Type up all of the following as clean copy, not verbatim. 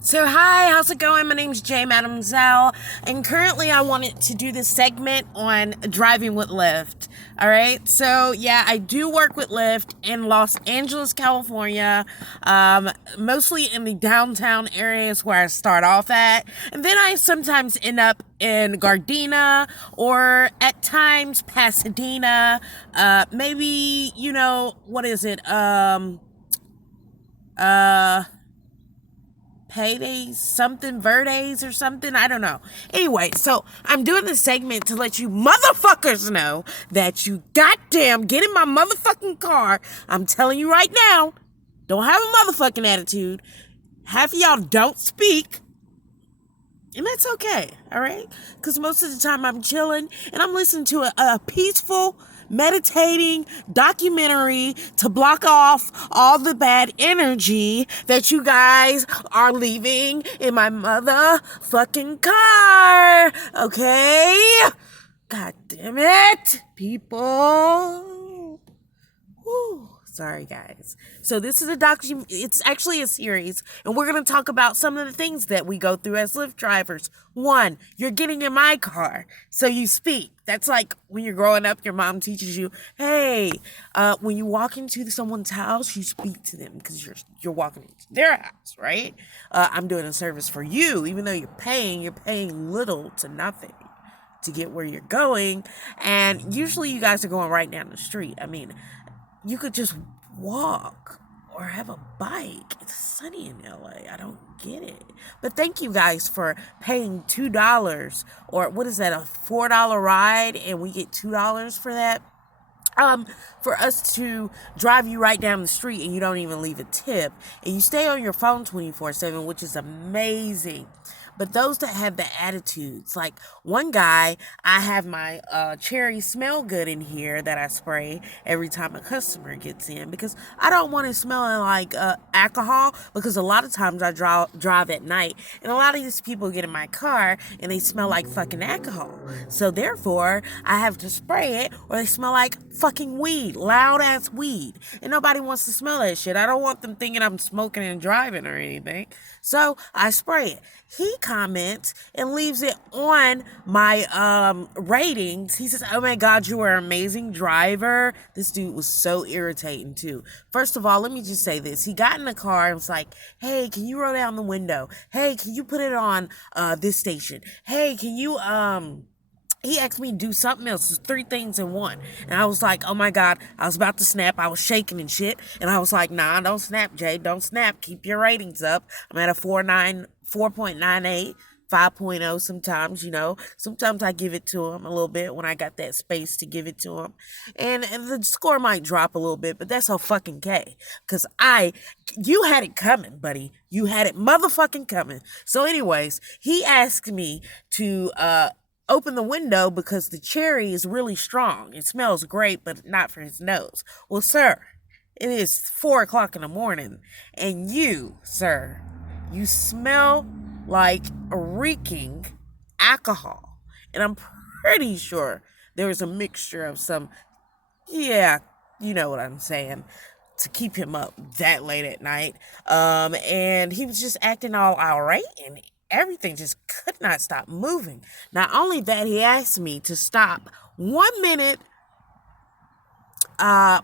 So hi, how's it going? My name's Jay Mademoiselle, and currently I wanted to do this segment on driving with Lyft. All right, so yeah, I do work with Lyft in Los Angeles, California, mostly in the downtown areas where I start off at, and then I sometimes end up in Gardena or at times Pasadena. Maybe what is it? Uh Paydays, something, Verdes or something. I don't know. Anyway, so I'm doing this segment to let you motherfuckers know that you goddamn get in my motherfucking car. I'm telling you right now, don't have a motherfucking attitude. Half of y'all don't speak. And that's okay, all right? Because most of the time I'm chilling and I'm listening to a peaceful, meditating documentary to block off all the bad energy that you guys are leaving in my motherfucking car, okay? God damn it, people. Whew. Sorry, guys. So this is it's actually a series, and we're going to talk about some of the things that we go through as Lyft drivers. One, you're getting in my car, so you speak. That's like when you're growing up, your mom teaches you, hey, when you walk into someone's house, you speak to them because you're walking into their house, right? I'm doing a service for you, even though you're paying little to nothing to get where you're going, and usually you guys are going right down the street. I mean, you could just walk or have a bike. It's sunny in LA. I don't get it. But thank you guys for paying $2 or what is that, a $4 ride, and we get $2 for that. For us to drive you right down the street and you don't even leave a tip and you stay on your phone 24/7, which is amazing. But those that have the attitudes, like one guy, I have my cherry smell good in here that I spray every time a customer gets in because I don't want it smelling like alcohol, because a lot of times I drive at night and a lot of these people get in my car and they smell like fucking alcohol. So therefore, I have to spray it or they smell like fucking weed, loud ass weed. And nobody wants to smell that shit. I don't want them thinking I'm smoking and driving or anything. So I spray it. He comments and leaves it on my ratings. He says, oh my God, you are an amazing driver. This dude was so irritating too. First of all, let me just say this. He got in the car and was like, hey, can you roll down the window? Hey, can you put it on this station? Hey, can you he asked me to do something else. It's 3 things in one. And I was like, oh my God, I was about to snap. I was shaking and shit. And I was like, nah, don't snap, Jay. Don't snap. Keep your ratings up. I'm at a 4.98, 5.0 sometimes, Sometimes I give it to him a little bit when I got that space to give it to him. And the score might drop a little bit, but that's so fucking K. Because you had it coming, buddy. You had it motherfucking coming. So anyways, he asked me to, open the window because the cherry is really strong. It smells great, but not for his nose. Well, sir, it is 4:00 in the morning, and you, sir, you smell like reeking alcohol. And I'm pretty sure there was a mixture of some, yeah, you know what I'm saying, to keep him up that late at night. And he was just acting all irate, and everything just could not stop moving. Not only that, he asked me to stop 1 minute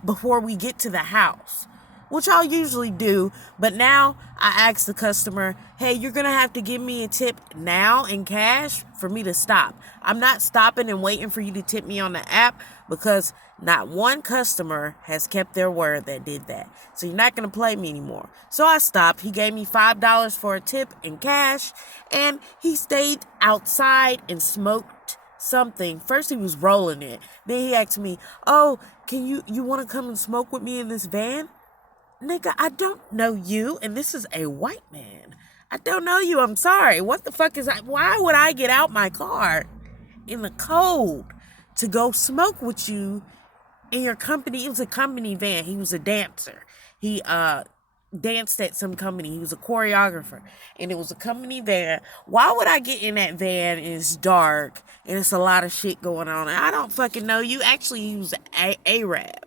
before we get to the house, which I'll usually do. But now I asked the customer, hey, you're going to have to give me a tip now in cash for me to stop. I'm not stopping and waiting for you to tip me on the app, because not one customer has kept their word that did that. So you're not going to play me anymore. So I stopped. He gave me $5 for a tip in cash, and he stayed outside and smoked something. First he was rolling it. Then he asked me, oh, can you want to come and smoke with me in this van? Nigga, I don't know you, and this is a white man. I don't know you. I'm sorry. What the fuck is that? Why would I get out my car in the cold to go smoke with you in your company? It was a company van. He was a dancer. He danced at some company. He was a choreographer, and it was a company van. Why would I get in that van and it's dark and it's a lot of shit going on? And I don't fucking know you. Actually, he was a Arab.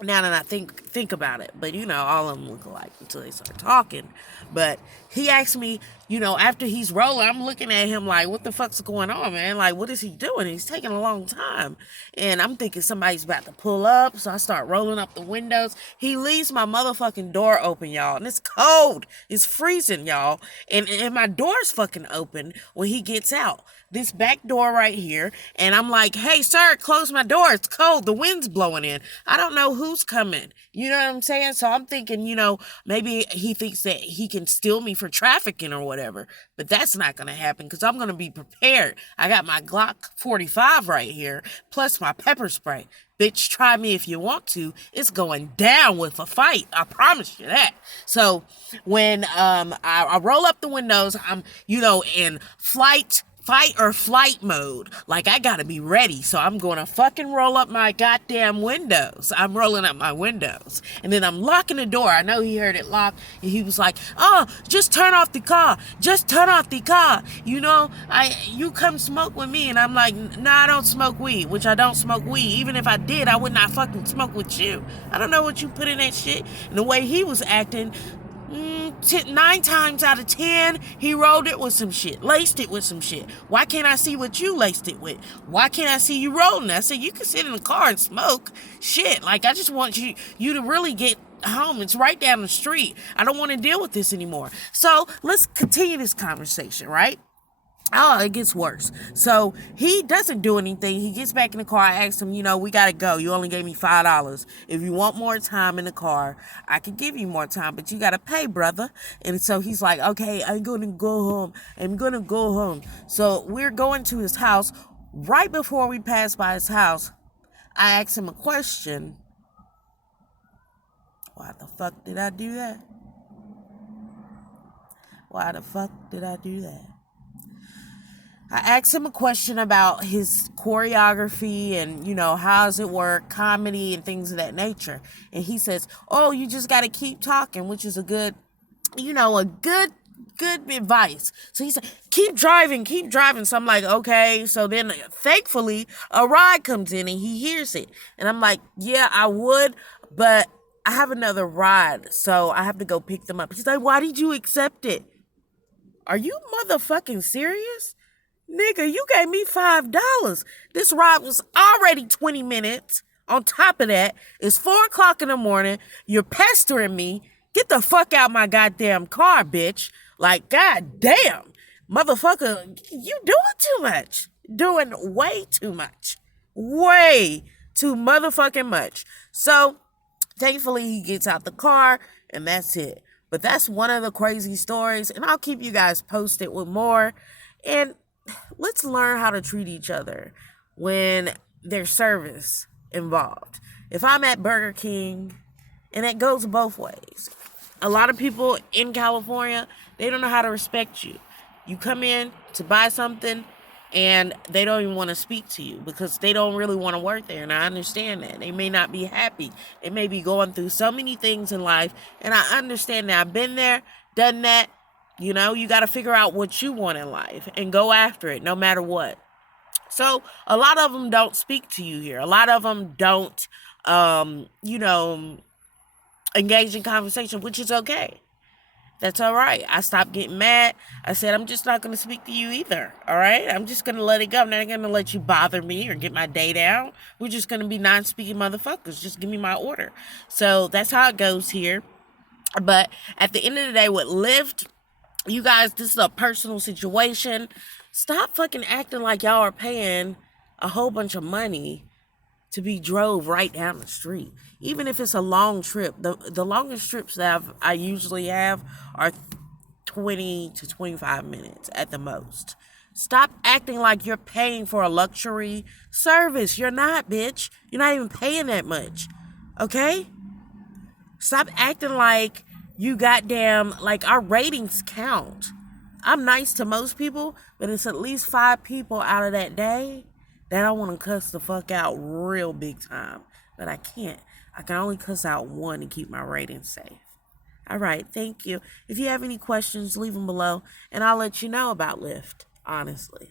Now that I think about it, but all of them look alike until they start talking. But he asked me, after he's rolling, I'm looking at him like, what the fuck's going on, man? Like, what is he doing? He's taking a long time. And I'm thinking somebody's about to pull up. So I start rolling up the windows. He leaves my motherfucking door open, y'all. And it's cold. It's freezing, y'all. And my door's fucking open when he gets out. This back door right here. And I'm like, hey, sir, close my door. It's cold. The wind's blowing in. I don't know who's coming. You know what I'm saying? So I'm thinking, maybe he thinks that he can steal me for trafficking or whatever. But that's not going to happen because I'm going to be prepared. I got my Glock 45 right here, plus my pepper spray. Bitch, try me if you want to. It's going down with a fight. I promise you that. So when I roll up the windows, I'm, in fight or flight mode. Like, I gotta be ready. So I'm gonna fucking roll up my goddamn windows. I'm rolling up my windows. And then I'm locking the door. I know he heard it lock. And he was like, oh, just turn off the car. Just turn off the car. You come smoke with me. And I'm like, nah, I don't smoke weed. Which I don't smoke weed. Even if I did, I would not fucking smoke with you. I don't know what you put in that shit. And the way he was acting, 9 times out of 10, he rolled it with some shit, laced it with some shit. Why can't I see what you laced it with? Why can't I see you rolling? I said, you can sit in the car and smoke. Shit, like, I just want you to really get home. It's right down the street. I don't want to deal with this anymore. So let's continue this conversation, right? Oh, it gets worse. So he doesn't do anything. He gets back in the car. I asked him, we got to go. You only gave me $5. If you want more time in the car, I could give you more time, but you got to pay, brother. And so he's like, okay, I'm going to go home. I'm going to go home. So we're going to his house. Right before we pass by his house, I asked him a question. Why the fuck did I do that? Why the fuck did I do that? I asked him a question about his choreography and, how does it work, comedy and things of that nature. And he says, oh, you just got to keep talking, which is a good advice. So he said, keep driving. So I'm like, okay. So then thankfully a ride comes in and he hears it. And I'm like, yeah, I would, but I have another ride. So I have to go pick them up. He's like, why did you accept it? Are you motherfucking serious? Nigga, you gave me $5. This ride was already 20 minutes. On top of that, it's 4 o'clock in the morning. You're pestering me. Get the fuck out my goddamn car, bitch. Like, goddamn. Motherfucker, you doing too much. Doing way too much. Way too motherfucking much. So, thankfully, he gets out the car, and that's it. But that's one of the crazy stories, and I'll keep you guys posted with more. And let's learn how to treat each other when there's service involved. If I'm at Burger King, and that goes both ways. A lot of people in California, they don't know how to respect you. You come in to buy something, and they don't even want to speak to you because they don't really want to work there. And I understand that. They may not be happy. They may be going through so many things in life. And I understand that. I've been there, done that. You got to figure out what you want in life and go after it no matter what. So a lot of them don't speak to you here. A lot of them don't, engage in conversation, which is okay. That's all right. I stopped getting mad. I said, I'm just not going to speak to you either. All right. I'm just going to let it go. I'm not going to let you bother me or get my day down. We're just going to be non-speaking motherfuckers. Just give me my order. So that's how it goes here. But at the end of the day with Lyft, you guys, this is a personal situation. Stop fucking acting like y'all are paying a whole bunch of money to be drove right down the street. Even if it's a long trip. The longest trips that I usually have are 20 to 25 minutes at the most. Stop acting like you're paying for a luxury service. You're not, bitch. You're not even paying that much. Okay? Stop acting like you goddamn, like our ratings count. I'm nice to most people, but it's at least 5 people out of that day that I want to cuss the fuck out real big time. But I can't. I can only cuss out one and keep my ratings safe. All right, thank you. If you have any questions, leave them below, and I'll let you know about Lyft, honestly.